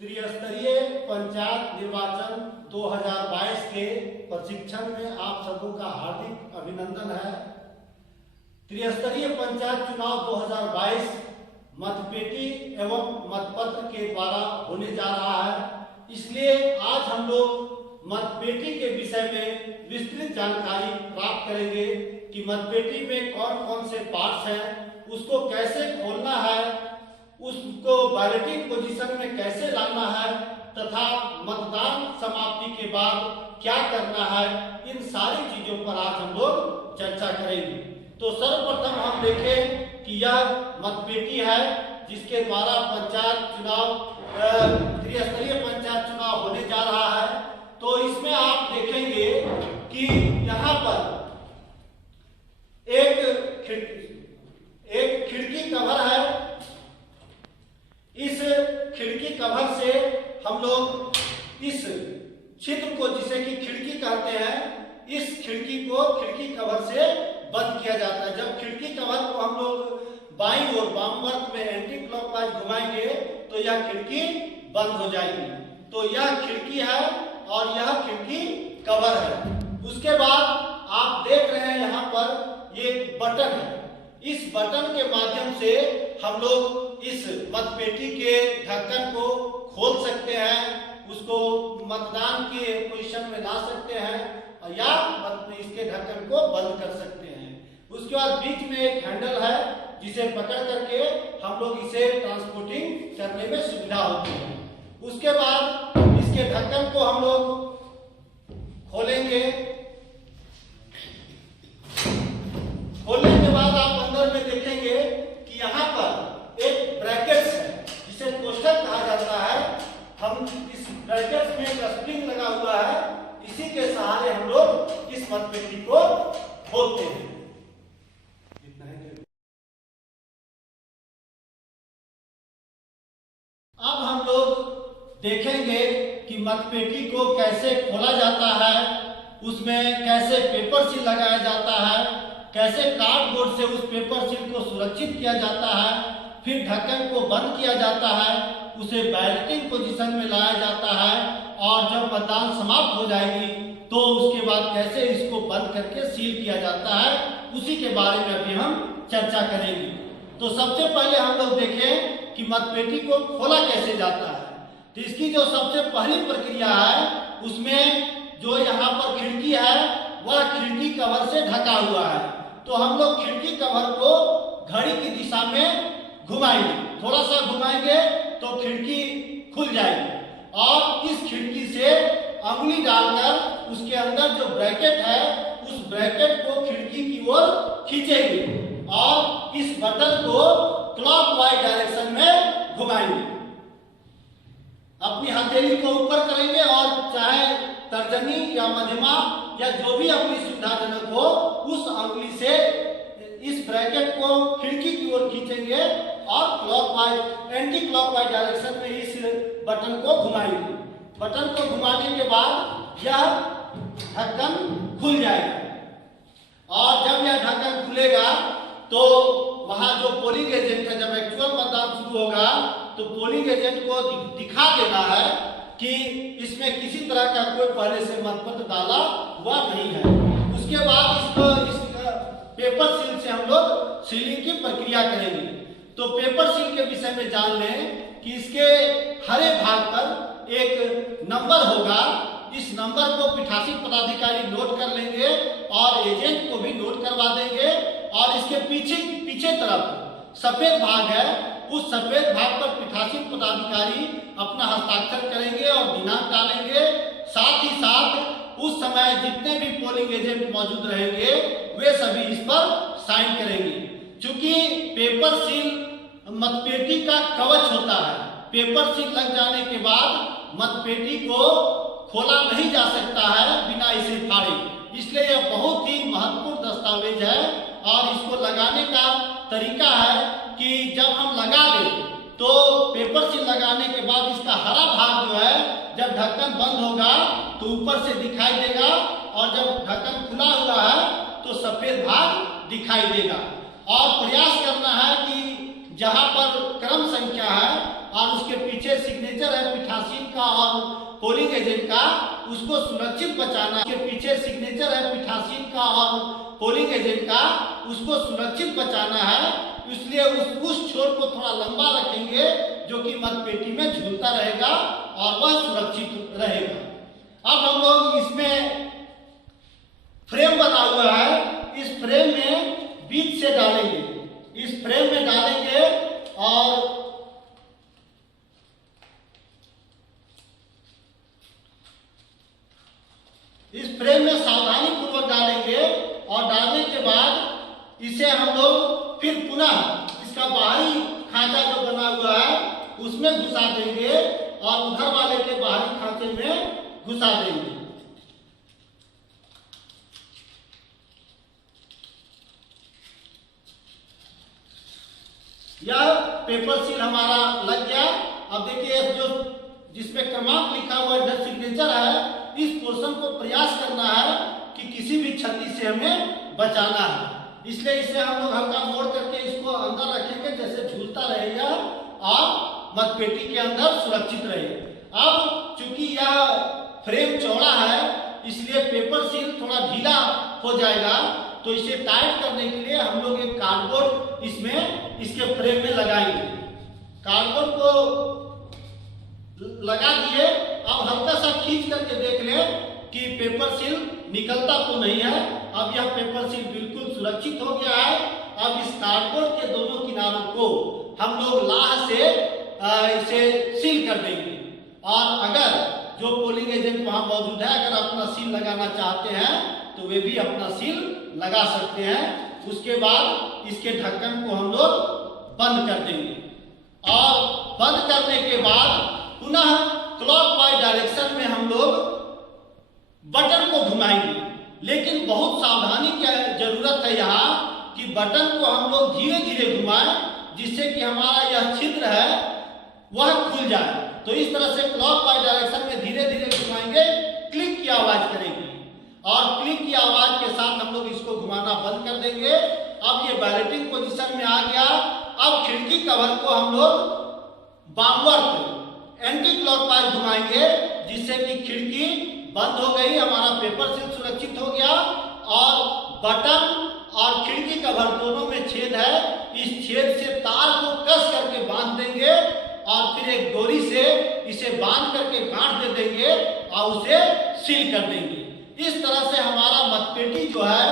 त्रिस्तरीय पंचायत निर्वाचन 2022 के प्रशिक्षण में आप सबों का हार्दिक अभिनंदन है। त्रिस्तरीय पंचायत चुनाव 2022 मतपेटी एवं मतपत्र के द्वारा होने जा रहा है, इसलिए आज हम लोग मतपेटी के विषय में विस्तृत जानकारी प्राप्त करेंगे कि मतपेटी में कौन कौन से पार्ट्स हैं, उसको कैसे खोलना है, उसको बैलेटिंग पोजीशन में कैसे लाना है तथा मतदान समाप्ति के बाद क्या करना है, इन सारी चीजों पर आज हम लोग चर्चा करेंगे। तो सर्वप्रथम हम देखें कि यह मतपेटी है जिसके द्वारा पंचायत चुनाव त्रिस्तरीय पंचायत चुनाव होने जा रहा है। तो इसमें आप देखेंगे कि यहाँ पर एक खिड़की कवर है। इस खिड़की कवर से हम लोग इस छिद्र को, जिसे कि खिड़की कहते हैं, इस खिड़की को खिड़की कवर से बंद किया जाता है। जब खिड़की कवर को हम लोग बाईं ओर वामवर्त में एंटी क्लॉकवाइज घुमाएंगे तो यह खिड़की बंद हो जाएगी। तो यह खिड़की है और यह खिड़की कवर है। उसके बाद आप देख रहे हैं यहाँ पर ये बटन है। इस बटन के माध्यम से हम लोग इस मतपेटी के ढक्कन को खोल सकते हैं, उसको मतदान के पोजीशन में ला सकते हैं या इसके ढक्कन को बंद कर सकते हैं। उसके बाद बीच में एक हैंडल है जिसे पकड़ करके हम लोग इसे ट्रांसपोर्टिंग करने में सुविधा होती है। उसके बाद इसके ढक्कन को हम लोग खोलेंगे। खोलने के बाद आप अंदर में देखेंगे कि यहाँ पर एक ब्रैकेट्स है जिसे कोष्ठक कहा जाता है। हम इस ब्रैकेट्स में एक स्प्रिंग लगा हुआ है, इसी के सहारे हम लोग इस मतपेटी को खोलते हैं। अब हम लोग देखेंगे कि मतपेटी को कैसे खोला जाता है, उसमें कैसे पेपर सील लगाया जाता है, कैसे कार्डबोर्ड से उस पेपर सील को सुरक्षित किया जाता है, फिर ढक्कन को बंद किया जाता है, उसे बैलेटिंग पोजीशन में लाया जाता है और जब मतदान समाप्त हो जाएगी तो उसके बाद कैसे इसको बंद करके सील किया जाता है, उसी के बारे में अभी हम चर्चा करेंगे। तो सबसे पहले हम लोग देखें कि मतपेटी को खोला कैसे जाता है। तो इसकी जो सबसे पहली प्रक्रिया है, उसमें जो यहाँ पर खिड़की है वह खिड़की कवर से ढका हुआ है। तो हम लोग खिड़की कवर को घड़ी की दिशा में घुमाएंगे, थोड़ा सा घुमाएंगे तो खिड़की खुल जाएगी और इस खिड़की से अंगुली डालकर उसके अंदर जो ब्रैकेट है उस ब्रैकेट को खिड़की की ओर खींचेंगे और इस बटन को क्लॉकवाइज डायरेक्शन में घुमाएंगे। अपनी हथेली को ऊपर करेंगे और चाहे तर्जनी या मध्यमा या जो भी अंगुली सुविधाजनक हो उस अंगुली से इस ब्रैकेट को खिड़की की ओर खींचेंगे और क्लॉकवाइज एंटी क्लॉकवाइज डायरेक्शन में इस बटन को घुमाएंगे। बटन को घुमाने के बाद यह ढक्कन खुल जाएगा और जब यह ढक्कन खुलेगा तो वहां जो पोलिंग एजेंट है, जब एक्चुअल मतदान शुरू होगा तो पोलिंग एजेंट को दिखा देना है कि इसमें किसी तरह का कोई पहले से मतपत्र डाला हुआ नहीं है। उसके बाद इस पेपर सील से हम लोग सीलिंग की प्रक्रिया करेंगे। तो पेपर सील के विषय में जान लें कि इसके हरे भाग पर एक नंबर होगा। इस नंबर को पीठासीन पदाधिकारी नोट कर लेंगे और एजेंट को भी नोट करवा देंगे और इसके पीछे तरफ सफेद भाग है, उस सफेद भाग पर पीठासीन पदाधिकारी अपना हस्ताक्षर करेंगे और दिनांक डालेंगे। साथ ही साथ उस समय जितने भी पोलिंग एजेंट मौजूद रहेंगे वे सभी इस पर साइन करेंगे। चूंकि पेपर सील मतपेटी का कवच होता है, पेपर सील लग जाने के बाद मतपेटी को खोला नहीं जा सकता है बिना इसे फाड़े, इसलिए यह बहुत ही महत्वपूर्ण दस्तावेज है। और इसको लगाने का तरीका है कि जब हम लगा दें तो पेपर सील लगाने के बाद इसका हरा भाग जो है जब ढक्कन बंद होगा तो ऊपर से दिखाई देगा और जब ढक्कन खुला हुआ है तो सफेद भाग दिखाई देगा। और प्रयास करना है कि जहां पर क्रम संख्या है और उसके पीछे सिग्नेचर है पीठासीन का और पोलिंग एजेंट का, उसको सुरक्षित बचाना है। उसके पीछे सिग्नेचर है पीठासीन का और पोलिंग एजेंट का, उसको सुरक्षित बचाना है। इसलिए उस छोर को थोड़ा लंबा रखेंगे जो कि मतपेटी में झूलता रहेगा और वह सुरक्षित रहेगा। अब हम लोग इसमें फ्रेम बना हुआ है, इस फ्रेम में बीच से डालेंगे, इस फ्रेम में डालेंगे और इस फ्रेम में सावधानी पूर्वक डालेंगे और डालने के बाद इसे हम लोग फिर पुनः इसका बाहरी खांचा जो बना हुआ है उसमें घुसा देंगे और उधर वाले के बाहरी खांचे में घुसा देंगे। यह पेपर सील हमारा लग गया। अब देखिए जो जिसमें क्रमांक लिखा हुआ है सिग्नेचर है, इस पोर्शन को प्रयास करना है कि किसी भी क्षति से हमें बचाना है। इसलिए इसे हम लोग हल्का मोड़ करके इसको अंदर रखेंगे जैसे झूलता रहेगा और मतपेटी के अंदर सुरक्षित रहेगा। अब चूंकि यह फ्रेम चौड़ा है इसलिए पेपर सील थोड़ा ढीला हो जाएगा, तो इसे टाइट करने के लिए हम लोग एक कार्डबोर्ड इसमें इसके फ्रेम में लगाएंगे। कार्डबोर्ड को लगा दिए। अब हल्का सा खींच करके देख ले कि पेपर सील निकलता तो नहीं है। अब यह पेपर सील बिल्कुल सुरक्षित हो गया है। अब इस कार्डबोर्ड के दोनों किनारों को हम लोग लाह से इसे सील कर देंगे और अगर जो पोलिंग एजेंट वहां मौजूद है अगर अपना सील लगाना चाहते हैं तो वे भी अपना सील लगा सकते हैं। उसके बाद इसके ढक्कन को हम लोग बंद कर देंगे और बंद करने के बाद पुनः क्लॉकवाइज डायरेक्शन में हम लोग बटन को घुमाएंगे। लेकिन बहुत सावधानी की जरूरत है यहाँ कि बटन को हम लोग धीरे धीरे घुमाएं जिससे कि हमारा यह छिद्र है वह खुल जाए। तो इस तरह से क्लॉकवाइज डायरेक्शन में धीरे धीरे घुमाएंगे, क्लिक की आवाज करेगी और क्लिक की आवाज के साथ हम लोग इसको घुमाना बंद कर देंगे। अब ये बैलेटिंग पोजीशन में आ गया। अब खिड़की कवर को हम लोग वामवर्त एंटी क्लॉकवाइज घुमाएंगे जिससे कि खिड़की बंद हो गई, हमारा पेपर सील सुरक्षित हो गया और बटन और खिड़की कवर दोनों में छेद है। इस छेद से तार को कस करके बांध देंगे और फिर एक डोरी से इसे बांध करके गांठ दे देंगे और उसे सील कर देंगे। इस तरह से हमारा मतपेटी जो है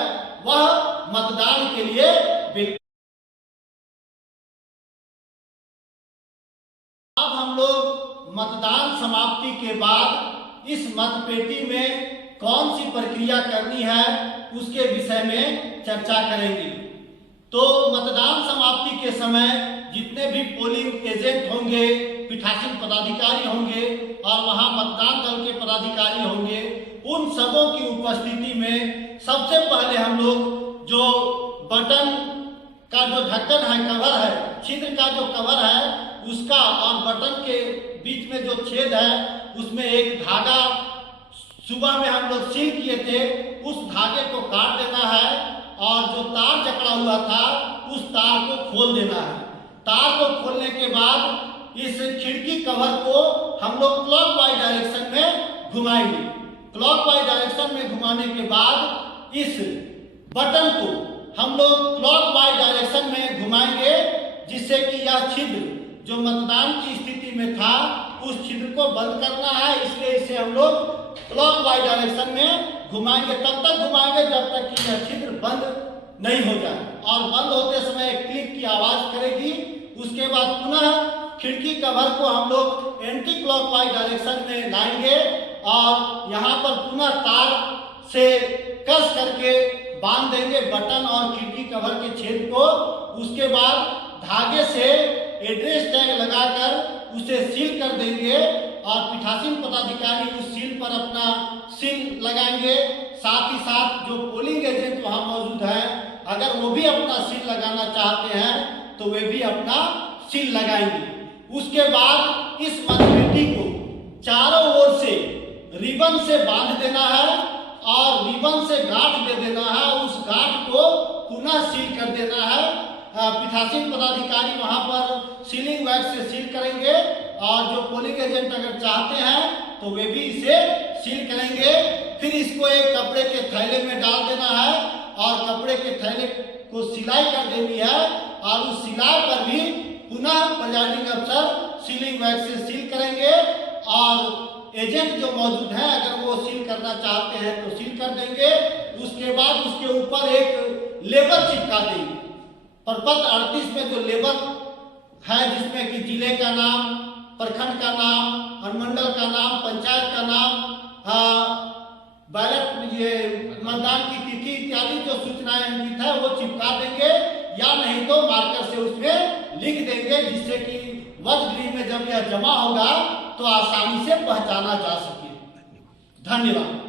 वह मतदान के लिए बिल्कुल। अब हम लोग मतदान समाप्ति के बाद इस मतपेटी में कौन सी प्रक्रिया करनी है उसके विषय में चर्चा करेंगे। तो मतदान समाप्ति के समय जितने भी पोलिंग एजेंट होंगे, पीठासीन पदाधिकारी होंगे और वहां मतदान दल के पदाधिकारी होंगे, उन सबों की उपस्थिति में सबसे पहले हम लोग जो बटन का जो ढक्कन है, कवर है, छिद्र का जो कवर है उसका और बटन के बीच में जो छेद है उसमें एक धागा सुबह में हम लोग सील किए थे, उस धागे को काट देना है और जो तार जकड़ा हुआ था उस तार को खोल देना है। तार को खोलने के बाद इस खिड़की कवर को हम लोग क्लॉकवाइज डायरेक्शन में घुमाएंगे। क्लॉकवाइज डायरेक्शन में घुमाने के बाद इस बटन को हम लोग क्लॉकवाइज डायरेक्शन में घुमाएंगे जिससे कि यह छिद्र जो मतदान की स्थिति में था उस छिद्र को बंद करना है। इसलिए इसे हम लोग क्लॉकवाइज डायरेक्शन में घुमाएंगे। तब तक घुमाएंगे जब तक कि यह छिद्र बंद नहीं हो जाए और बंद होते समय एक क्लिक की आवाज करेगी। उसके बाद पुनः खिड़की कवर को हम लोग एंटी क्लॉकवाइज डायरेक्शन में लाएंगे और यहाँ पर पुनः तार से कस करके बांध देंगे बटन और खिड़की कवर के छेद को। उसके बाद धागे से एड्रेस टैग लगाकर उसे सील कर देंगे और पीठासीन पदाधिकारी उस सील पर अपना सील लगाएंगे। साथ ही साथ जो पोलिंग एजेंट वहां मौजूद है अगर वो भी अपना सील लगाना चाहते हैं तो वे भी अपना सील लगाएंगे। उसके बाद इस मतपेटी को चारों ओर से रिबन से बांध देना है और रिबन से गांठ दे देना है। उस गांठ को पुनः सील कर देना है पीठासीन पदाधिकारी वहां पर सीलिंग वैक्स से सील करेंगे और जो पोलिंग एजेंट अगर चाहते हैं तो वे भी इसे सील करेंगे। फिर इसको एक कपड़े के थैले में डाल देना है और कपड़े के थैले को सिलाई कर देनी है और उस सिलाई पर भी पुनः प्रिजाइडिंग अफसर सीलिंग वैक्स से सील करेंगे और एजेंट जो मौजूद है अगर वो सील करना चाहते हैं तो सील कर देंगे। उसके बाद उसके ऊपर एक लेबल चिपका देंगे। प्रपत्र 38 में जो लेबल है जिसमें कि जिले का नाम, प्रखंड का नाम, अनुमंडल का नाम, पंचायत का नाम, बैलेट ये मतदान की तिथि इत्यादि जो सूचनाएं अंकित है वो चिपका देंगे या नहीं तो मार्कर से उसमें लिख देंगे जिससे कि वोट में जब यह जमा होगा तो आसानी से पहचाना जा सके। धन्यवाद।